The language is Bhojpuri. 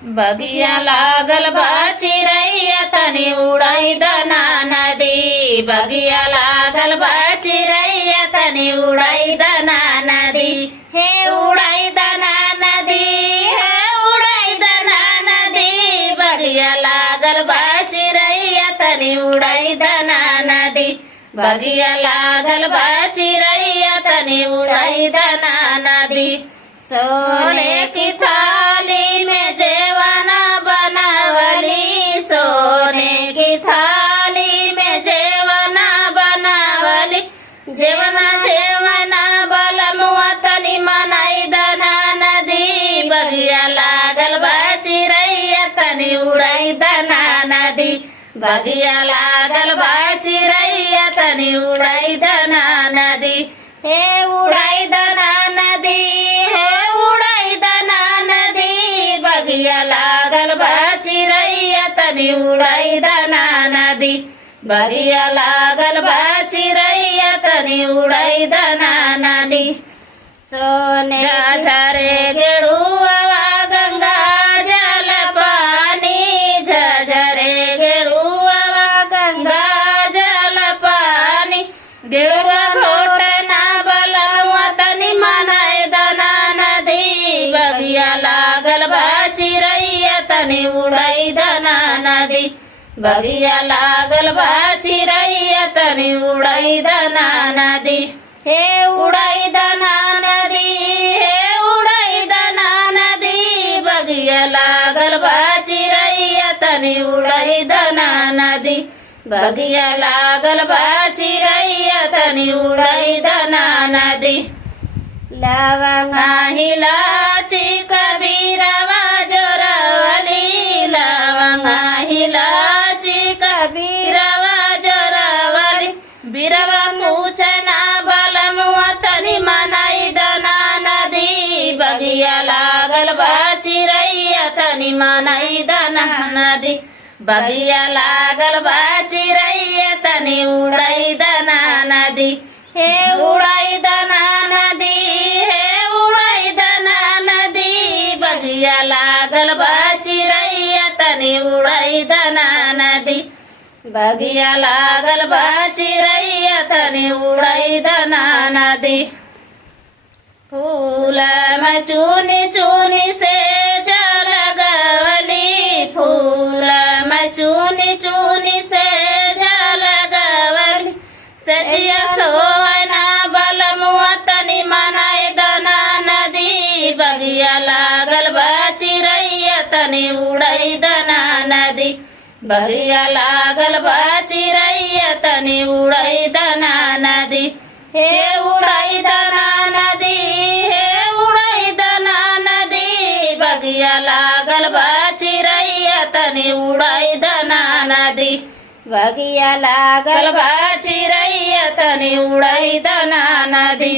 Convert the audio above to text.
बगिया लागल बा चिरैया तनी उड़ाई दना नदी। बगिया लागल बा चिरैया तनी उड़ाई दना नदी। हे उड़ाई दना नदी, हे उड़ाई दना नदी। बगिया लागल बा चिरैया तनी उड़ाई दना नदी। बगिया लागल बा चिरैया तनी उड़ाई दना नदी। सोने की थाली में जेवना बनावली, सोने की थाली में जेवना बनावली। जेवना जेवना बलमुआ तनी मनाई दना नदी। बगिया लागल बा चिरैया तनी उड़ाई दना नदी। बगिया लागल बा चिरैया तनी उड़ाई दना नदी। हे उड़ाई दना नदी, बगिया लागल बा चिरैया तनी उड़ाई दना नदी। बगिया लागल बा चिरैया तनी उड़ाई दना नदी। सोने झरे गेड़ुआ गंगा जल पानी, झरे गेड़ुआ गंगा जल पानी। गेड़ुआ घोटना बलमुआ तनी मनाई दना नदी। बगिया लागल बा चिरैया तनी उड़ाई दना नदी। बगिया लागल बा चिरैया तनी उड़ाई दना नदी। हे उड़ाई दना नदी, हे उड़ाई दना नदी। बगिया लागल बा चिरैया तनी उड़ाई दना नदी। बगिया लागल बा चिरैया तनी उड़ाई दना नदी। लवंगा हिलाची कबीरवा जोरवली, लवंगा हिलाची कबीरवा जोरवली। बीरवा पूछना बलमुआ तनी मनाई दना नदी। बगिया लागल बा चिरैया तनी मनाई दना नदी। बगिया लागल बा चिरैया तनी उड़ाई दना नदी। हे उड़ाई दना नदी, हे उड़ाई दना नदी। बगिया लागल बा चिरैया तनी उड़ाई दना नदी। बगिया लागल बा चिरैया तनी उड़ाई दना नदी। फूल में चूनी चूनी से लगवली, फूल में चूनी चूनी से लगवली। सजिया सोवना बलमुआ तनी मनाई दना नदी। बगिया लागल बा चिरैया तनी उड़ाई दना नदी। बगिया लागल बा चिरैया तनी उड़ाई दना नदी। हे उड़ाई दना नदी, हे उड़ाई दना नदी। बगिया लागल बा चिरैया तनी उड़ाई दना नदी। बगिया लागल बा चिरैया तनी उड़ाई दना नदी।